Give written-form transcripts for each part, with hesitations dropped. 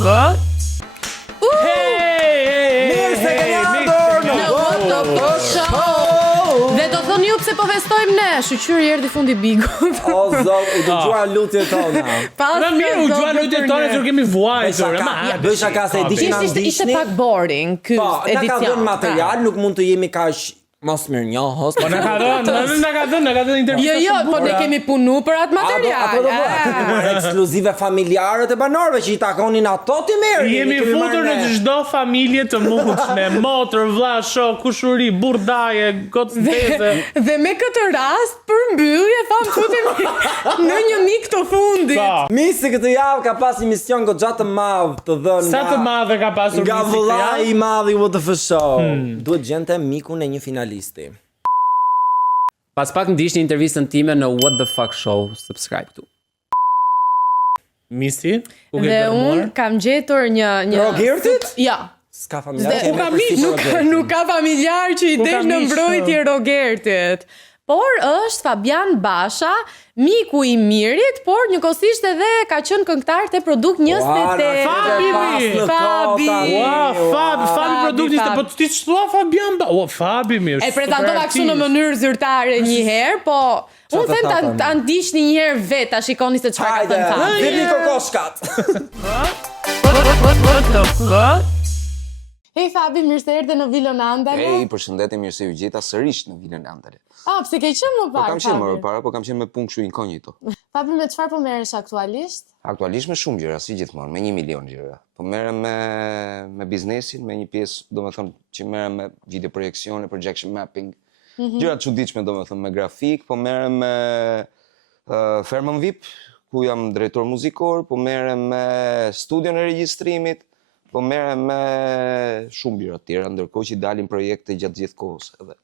Mirë se keni ardhur në What the Fuck Show. Dhe do thoni ju pse po festojmë ne, shqyri erdhi fundi bigut. O zot, u dëgjuar lutjet tona. Në mirë, u dëgjuar lutjet tona që kemi vuajtur. Bëj shaka se e di që na ndiqni. Ishte pak boring ky edicion. Po, na ka dhënë material, nuk mund të jemi kaq mos mirënjohës. Po na ka dhënë intervistë. Jo, po ne kemi punu për atë material. Ekskluzive familjarët e banorëve që i takonin ato ti merr. Jemi futur në çdo familje të mundshme, motër, vlla, shok, kushuri, burdaje, gocëdeze. Dhe me këtë rast për mbyllje tham futemi në një mik të fundit. Misi këtë javë ka pas një mision goxha të madh të dhënë. Sa të madhe ka pasur nga vëllai i madh i What the Fuck Show. Duhet gjente mikun e një finalisti. Pas pak ndiqni intervistën time në What the Fuck Show, subscribe këtu. Misi, dhe unë kam gjetur një Rogertit? Ja. S'ka familjar. Nuk ka familjar që i desh në mbrojtje Rogertit. Por është Fabian Basha, miku i Mirit, por njëkohësisht edhe ka qenë këngëtar te Produkt 28. Fabi Produkt 28. Po ti thua Fabian Basha? Fabi mirë. E prezantova kështu në mënyrë zyrtare një herë, po unë them ta ndiqni një herë vetë, ta shikoni se çfarë ka thënë Fabi. Vini kokoshkat. What the fuck? Hej Fabi, mirë se erdhe në Vilën Andale. Hej, përshëndetje, mirë se ju gjeta sërish në Vilën Andale. Pse ke qenë më parë? Po kam qenë më parë, po kam qenë me punë kështu inkognito. Fabi, me çfarë po merresh aktualisht? Aktualisht me shumë gjëra, si gjithmonë, me 1 milion gjëra. Po merrem me biznesin, me një pjesë, domethënë, që merrem me video projeksione, projection mapping, gjëra të çuditshme, domethënë, me grafik, po merrem me Fermën VIP, ku jam drejtor muzikor, po merrem me studion e regjistrimit, po merrem me shumë gjëra të tjera, ndërkohë që dalin projekte gjatë gjithë kohës edhe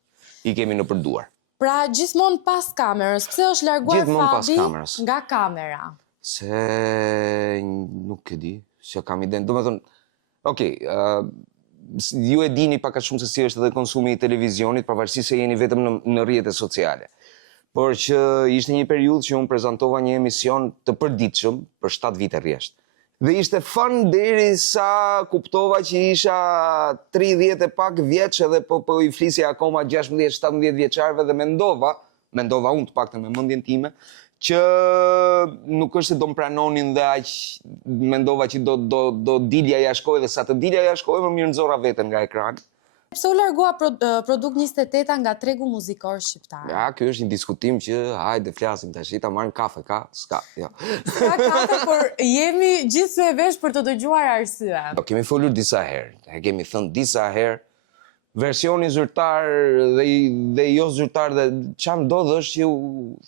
i kemi në përduar. Pra gjithmonë pas kamerës, pse është larguar Fabi nga kamera? Se nuk e di, se kam iden. Domethënë, ju e dini pak a shumë se si është edhe konsumi i televizionit, pavarësisht se jeni vetëm në rrjetet sociale. Por që ishte një periudhë që unë prezantova një emision të përditshëm për 7 vite rresht. Dhe ishte fun deri sa kuptova që isha 30 e pak vjeç edhe po i flisja akoma 16-17 vjeçarëve dhe mendova unë të paktën me mendjen time, që nuk është se do më pranonin dhe aq mendova që do dilja ja shkoj dhe sa të dilja ja shkoj më mirë nxorra veten nga ekrani. Pse u largua Produkt 28 nga tregu muzikor shqiptar? Ja, ky është një diskutim që hajde flasim tash, ta marrim kafe, s'ka, jo. S'ka kafe, por jemi gjithsesi e vesh për të dëgjuar arsyen. Kemi folur disa herë, kemi thënë disa herë, versioni zyrtar dhe jo zyrtar dhe çfarë ndodh është që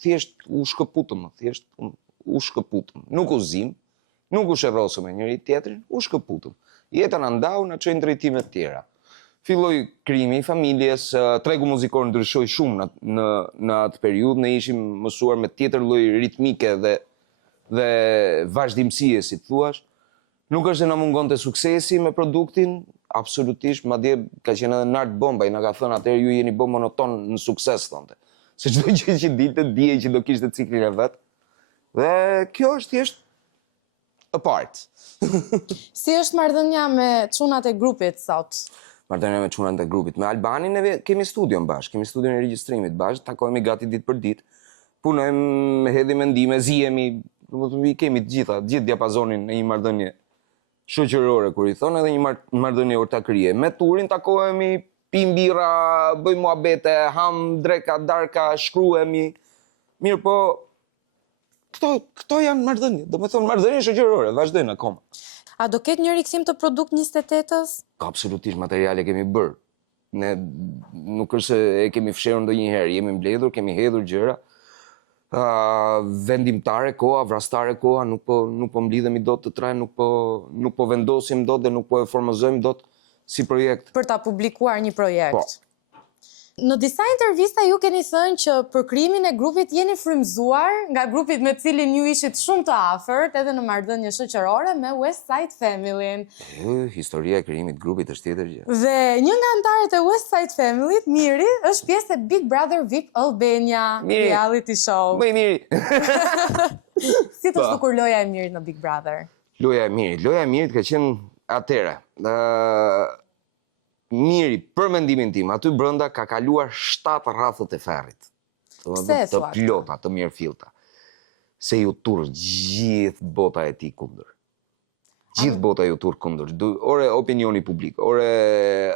thjesht u shkëputëm, Nuk u zim, nuk u sherrosëm me njëri tjetrin, u shkëputëm. Jeta na ndau, na çoi në drejtime të tjera. Filloi krijimi i familjes, tregu muzikor ndryshoi shumë në atë periudhë, ne ishim mësuar me tjetër lloj ritmike dhe vazhdimësie, si thuash. Nuk është se na mungonte suksesi me produktin, absolutisht, madje ka qenë edhe Nart Bomba, i na ka thënë atëherë ju jeni bë monoton në sukses thonte. Se çdo gjë që dilte dije që do kishte ciklin e vet. Dhe kjo është thjesht a part. Si është marrëdhënia me çunat e grupit sot? Marrëdhënia me çunat e grupit. Me Albanin ne kemi studion bashkë, kemi studion e regjistrimit bashkë, takohemi gati ditë për ditë. Punojmë, hedhim mendime, zihemi, domethënë kemi gjithë diapazonin e një marrëdhënie shoqërore, kur i thonë, edhe një marrëdhënie ortakërie. Me Turin takohemi, pim bira, bëjmë muhabete, ham dreka, darka, shkruhemi. Mirë, po këto janë marrëdhënie, domethënë marrëdhënie shoqërore, vazhdojnë akoma. A do ketë një rikthim të Produkt 28-s? Absolutisht, materiale kemi bërë. Ne nuk është se e kemi fshirë ndonjëherë, jemi mbledhur, kemi hedhur gjëra. Vendimtare koha, vrastare koha, nuk po mblidhemi dot të trajnë, nuk po vendosim dot dhe nuk po e formozojmë dot si projekt. Për ta publikuar një projekt. Po. Në disa intervista ju keni thënë që për krijimin e grupit jeni frymzuar nga grupit me cilin ju ishit shumë të afërt edhe në marrëdhënie shoqërore me West Side Family-n. Historia e krijimit grupit është tjetër gjë. Dhe një nga anëtarët e West Side Family-t, Miri, është pjesë e Big Brother VIP Albania, reality show. Bëj Miri. Si të shtukur loja e Mirit në Big Brother? Loja e Mirit ka qenë atëre. Miri, për mendimin tim, aty brenda ka kaluar 7 rrathët e ferrit. Të plota, të mirë filta. Se ju turë gjithë bota e ti kundër. Gjithë bota ju turë kundër. Ore opinioni publik, ore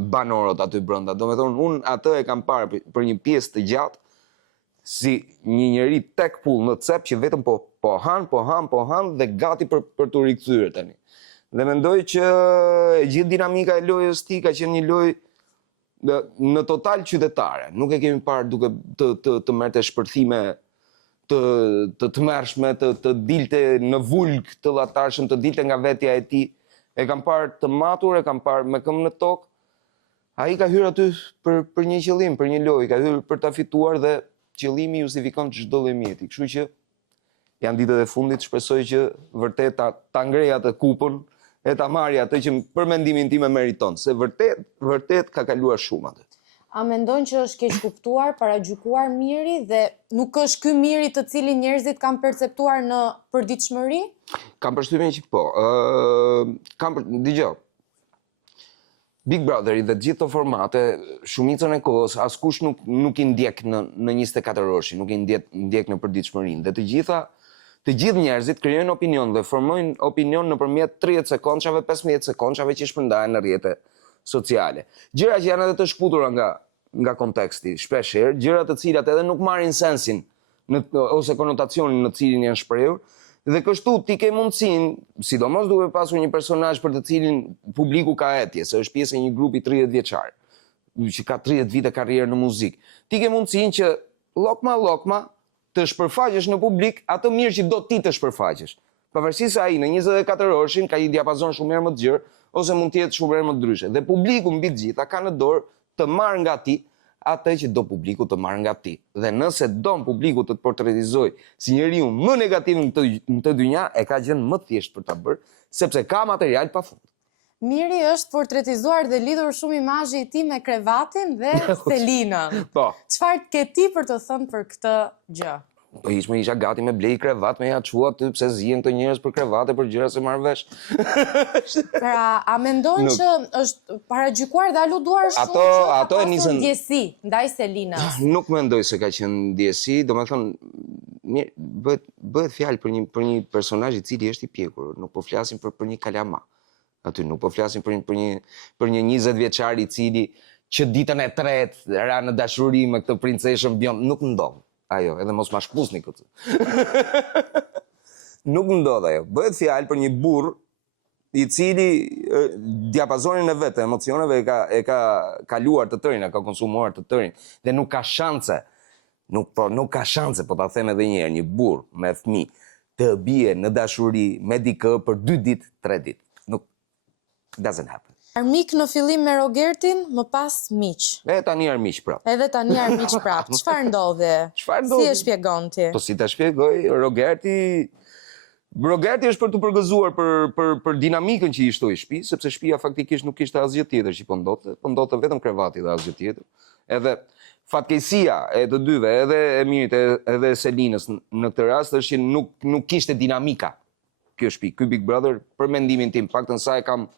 banorët aty brenda. Do me thonë, unë atë e kam parë për një pjesë të gjatë, si një njeri tek pull në cep që vetëm po han dhe gati për të rikthyer tani. Dhe mendoj që gjithë dinamika e lojës ti ka qenë një lojë në total qytetare. Nuk e kemi parë duke të merrte shpërthime të mërshme, të dilte në vulg të llatarshëm, të dilte nga vetja e tij. E kam parë të matur, e kam parë me këmbë në tokë. Ai ka hyrë aty për një qëllim, për një lojë, ka hyrë për ta fituar dhe qëllimi justifikon çdo lloj mjeti. Kështu që janë ditët e fundit, shpresoj që vërtet ta ngrej atë kupën e ta marrë atë që për mendimin tim e meriton, se vërtet ka kaluar shumë atë. A mendon që është keq kuptuar, paragjykuar Miri dhe nuk është ky Miri të cilin njerëzit kanë perceptuar në përditshmëri? Kam përshtypjen që po. Dëgjoj. Big Brotheri dhe gjithë të formate, shumicën e kohës, askush nuk i ndjek në 24 orësh, nuk i ndjek në përditshmërinë. Dhe të gjithë njerëzit krijojnë opinion dhe formojnë opinion nëpërmjet 30 sekondshave, 15 sekondshave që shpërndahen në rrjetet sociale. Gjëra që janë edhe të shkputura nga konteksti, shpeshherë, gjëra të cilat edhe nuk marrin sensin ose konotacionin në cilin janë shprehur. Dhe kështu ti ke mundësinë, sidomos duke pasur një personazh për të cilin publiku ka etje, se është pjesë e një grupi 30 vjeçar, që ka 30 vite karrierë në muzikë. Ti ke mundësinë që lokma të shpërfaqesh në publik atë mirë që do ti të shpërfaqesh. Pavarësisht se ai në 24 orëshin ka një diapazon shumë herë më të gjerë ose mund të jetë shumë herë më ndryshe. Dhe publiku mbi të gjitha ka në dorë të marrë nga ti atë që do publiku të marrë nga ti. Dhe nëse don publiku të të portretizoj si njeriu më negativ në të dynja, e ka gjën më thjesht për ta bërë, sepse ka material pafund. Miri është portretizuar dhe lidhur shumë imazhi i tij me krevatin dhe Selinën. Po. Çfarë ke ti për të thënë për këtë gjë? Po isha gati me blej krevat, me ja çua aty pse zihen këto njerëz për krevate, për gjëra se marr vesh. Pra, a mendon që është paragjykuar dhe aluduar shumë që ka pasur ndjesi ndaj Selinës? Nuk mendoj se ka qenë ndjesi, domethënë bëhet fjalë për një personazh i cili është i pjekur, nuk po flasim për një kalama. Aty nuk po flasim për një 20 vjeçar i cili që ditën e tretë ra në dashuri me këtë princeshën Bjond, nuk ndodh. Ajo, edhe mos ma shpusni këtë. Nuk ndodh ajo. Bëhet fjalë për një burr i cili diapazonin e vetë, emocioneve e ka kaluar të tërin, e ka konsumuar të tërin, dhe nuk ka shanse, nuk ka shanse, po ta them edhe një herë, një burr me fëmijë të bie në dashuri me dikë për 2 ditë, 3 ditë. Nuk doesn't happen. Armik në fillim me Rogertin, më pas miq. Tani armiq prap. Edhe tani armiq prap. Çfarë ndodhi? Si e shpjegon ti? Po si ta shpjegoj, Rogerti është për të përgëzuar për dinamikën që i shtoi shtëpi, sepse shtëpia faktikisht nuk kishte asgjë tjetër që po ndodhte vetëm krevati dhe asgjë tjetër. Edhe fatkeqësia e të dyve, edhe e Mirit edhe e Selinës në këtë rast është që nuk kishte dinamika kjo shtëpi. Ky Big Brother, për mendimin tim, paktën sa e kam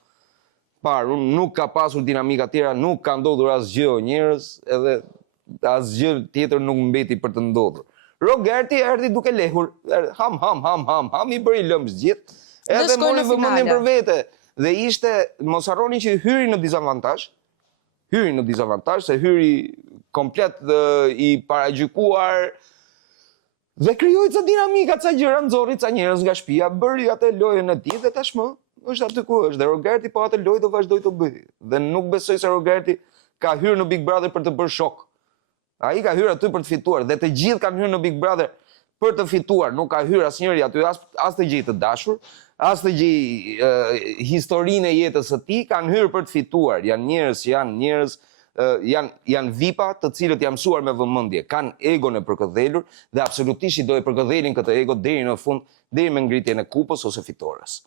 parë, nuk ka pasur dinamika tjera, nuk ka ndodhur asgjë o njerëz, edhe asgjë tjetër nuk mbeti për të ndodhur. Rogerti erdhi duke lehur, ham, i bëri lëmbës gjithë, edhe mori vëmendjen për vete. Dhe ishte, mos harroni që hyri në dizavantazh, se hyri komplet i paragjykuar dhe krijoi ca dinamika, ca gjëra, nxorri ca njerëz nga shtëpia, bëri atë lojën e tij dhe tashmë është aty ku është. Dhe Rogerti po atë lojë do vazhdoj të bëj. Dhe nuk besoj se Rogerti ka hyrë në Big Brother për të bërë shok. Ai ka hyrë aty për të fituar dhe të gjithë kanë hyrë në Big Brother për të fituar. Nuk ka hyrë asnjëri aty as të gjej të dashur, as të gjej historinë e jetës së tij, kanë hyrë për të fituar. Janë vipa të cilët janë mësuar me vëmendje, kanë egon e përkëdhelur dhe absolutisht i do e përkëdhelin këtë ego deri në fund, deri me ngritjen e kupës ose fitores.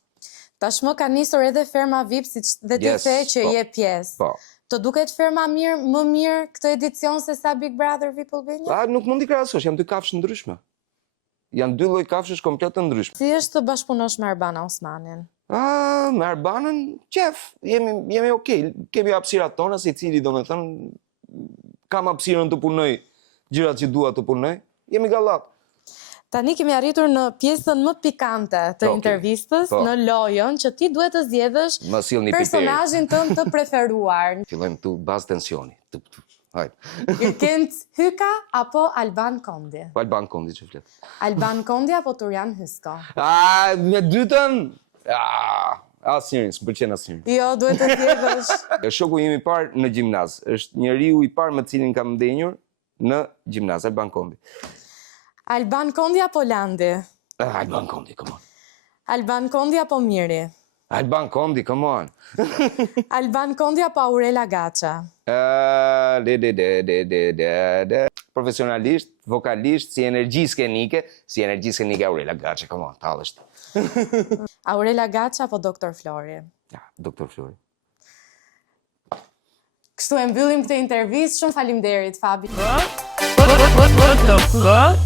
Tashmë ka nisur edhe ferma VIP, siç dhe ti the që je pjesë. Po. Të duket ferma më mirë këtë edicion se sa Big Brother VIP Albania? Nuk mundi krahasosh, janë dy kafshë ndryshme. Janë dy lloj kafshësh komplet të ndryshme. Si është të bashkëpunosh me Arbana Osmanin? Me Arbanën, qef, jemi okej. Kemi hapësirat tona, se cili do me thënë, kam hapësirën të punoj gjërat që dua të punoj, jemi gallat. Tani kemi arritur në pjesën më pikante të intervistës, në lojën që ti duhet të zgjedhësh Më sillni piperi. personazhin tënd të preferuar. Fillojmë tu bazë tensioni. Hajde. Irkent Hyka apo Alban Kondi? Alban Kondi që flet. Alban Kondi apo Turian Hysko? Me dytën? Asnjërin, s'pëlqen asnjërin. Jo, duhet të zgjedhësh. Shoku im i parë në gjimnaz, është njeriu i parë me cilin kam ndenjur në gjimnaz, Alban Kondi. Alban Kondi apo Landi? Alban Kondi, come on. Alban Kondi apo Miri? Alban Kondi, come on. Alban Kondi apo Aurela Gaça? Profesionalisht, vokalisht, si energji skenike Aurela Gaça, come on, talësht. Aurela Gaça apo Doktor Flori? Ja, Doktor Flori. Kështu e mbyllim këtë intervistë. Shumë faleminderit, Fabi. What the fuck?